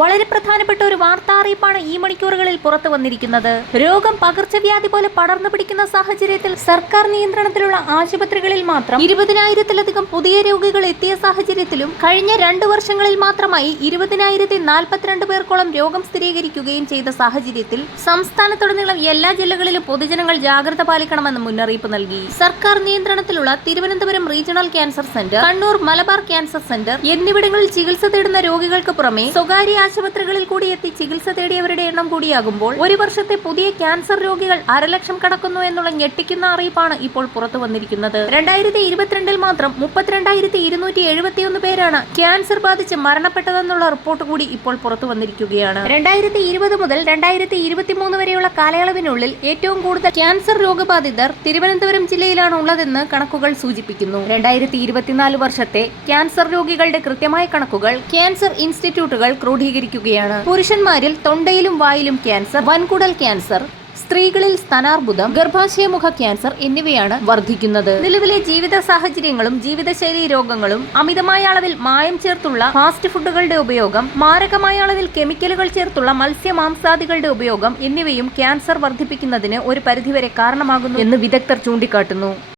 വളരെ പ്രധാനപ്പെട്ട ഒരു വാർത്താ അറിയിപ്പാണ് ഈ മണിക്കൂറുകളിൽ പുറത്തു വന്നിരിക്കുന്നത്. രോഗം പകർച്ചവ്യാധി പോലെ പടർന്നു പിടിക്കുന്ന സാഹചര്യത്തിൽ സർക്കാർ നിയന്ത്രണത്തിലുള്ള ആശുപത്രികളിൽ മാത്രം 20,000-ലധികം പുതിയ രോഗികൾ എത്തിയ സാഹചര്യത്തിലും കഴിഞ്ഞ 2 വർഷങ്ങളിൽ മാത്രമായി 20,042 പേർക്കോളം രോഗം സ്ഥിരീകരിക്കുകയും ചെയ്ത സാഹചര്യത്തിൽ സംസ്ഥാനത്തുടനീളം എല്ലാ ജില്ലകളിലും പൊതുജനങ്ങൾ ജാഗ്രത പാലിക്കണമെന്ന് മുന്നറിയിപ്പ് നൽകി. സർക്കാർ നിയന്ത്രണത്തിലുള്ള Thiruvananthapuram regional cancer centre, Kannur Malabar cancer centre എന്നിവിടങ്ങളിൽ ചികിത്സ തേടുന്ന രോഗികൾക്ക് പുറമെ സ്വകാര്യ ആശുപത്രികളിൽ കൂടി എത്തി ചികിത്സ തേടിയവരുടെ എണ്ണം കൂടിയാകുമ്പോൾ ഒരു വർഷത്തെ പുതിയ ക്യാൻസർ രോഗികൾ 1,00,000 കടക്കുന്നു എന്നുള്ള ഞെട്ടിക്കുന്ന അറിയിപ്പാണ് ഇപ്പോൾ പുറത്തു വന്നിരിക്കുന്നത്. 2022 മാത്രം 32,271 പേരാണ് ക്യാൻസർ ബാധിച്ച് മരണപ്പെട്ടതെന്നുള്ള റിപ്പോർട്ട് കൂടി ഇപ്പോൾ പുറത്തു വന്നിരിക്കുകയാണ്. 2020 മുതൽ 2023 വരെയുള്ള കാലയളവിനുള്ളിൽ ഏറ്റവും കൂടുതൽ ക്യാൻസർ രോഗബാധിതർ തിരുവനന്തപുരം ജില്ലയിലാണ് ഉള്ളതെന്ന് കണക്കുകൾ സൂചിപ്പിക്കുന്നു. 2024 വർഷത്തെ ക്യാൻസർ രോഗികളുടെ കൃത്യമായ കണക്കുകൾ ക്യാൻസർ ഇൻസ്റ്റിറ്റ്യൂട്ടുകൾ ക്രോഡീകരിക്കുകയാണ്. പുരുഷന്മാരിൽ തൊണ്ടയിലും വായിലും ക്യാൻസർ, വൻകുടൽ ക്യാൻസർ, സ്ത്രീകളിൽ സ്തനാർബുദം, ഗർഭാശയമുഖ ക്യാൻസർ എന്നിവയാണ് വർദ്ധിക്കുന്നത്. നിലവിലെ ജീവിത സാഹചര്യങ്ങളും ജീവിതശൈലി രോഗങ്ങളും, അമിതമായ അളവിൽ മായം ചേർത്തുള്ള ഫാസ്റ്റ് ഫുഡുകളുടെ ഉപയോഗം, മാരകമായ അളവിൽ കെമിക്കലുകൾ ചേർത്തുള്ള മത്സ്യമാംസാദികളുടെ ഉപയോഗം എന്നിവയും ക്യാൻസർ വർദ്ധിപ്പിക്കുന്നതിന് ഒരു പരിധിവരെ കാരണമാകുന്നു എന്ന് വിദഗ്ധർ ചൂണ്ടിക്കാട്ടുന്നു.